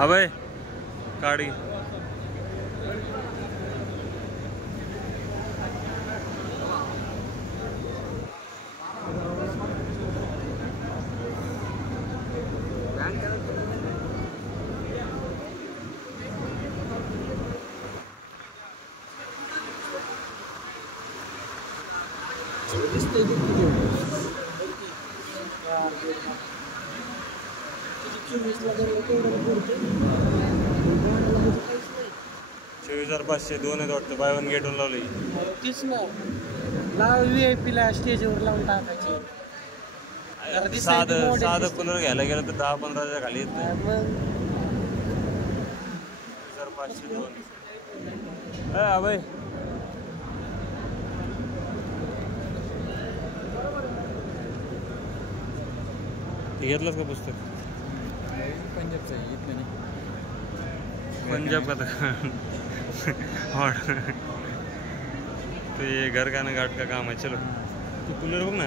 अबे गाड़ी ₹24,500 दोन आहेत वाटतं. बाय वन गेट वन लावले. तीच ना लाव VIP ला स्टेजवर लावून टाकायची. साधं कूलर घ्यायला गेलं तर 10-15च्या खाली येत नाही. 24,500 दोन. अबे ते घेतलंच का पुस्तक? पंजाबचं आहे इथलं नाही. पंजाब का हॉट तो ये घर का ना घाट का काम आहे. चलो तू कूलर बघ ना.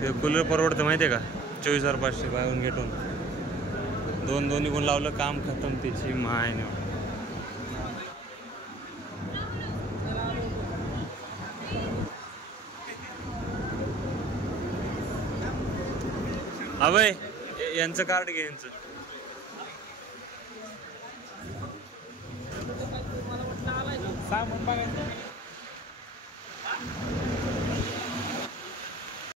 ते कूलर परवडतं माहिती आहे का? 24,500 बाय वन गेट वन. दोन निघून लावलं काम खतम. त्याची माय नाही. अबे यांचं कार्ड घे. यांचं सामान बघायचं.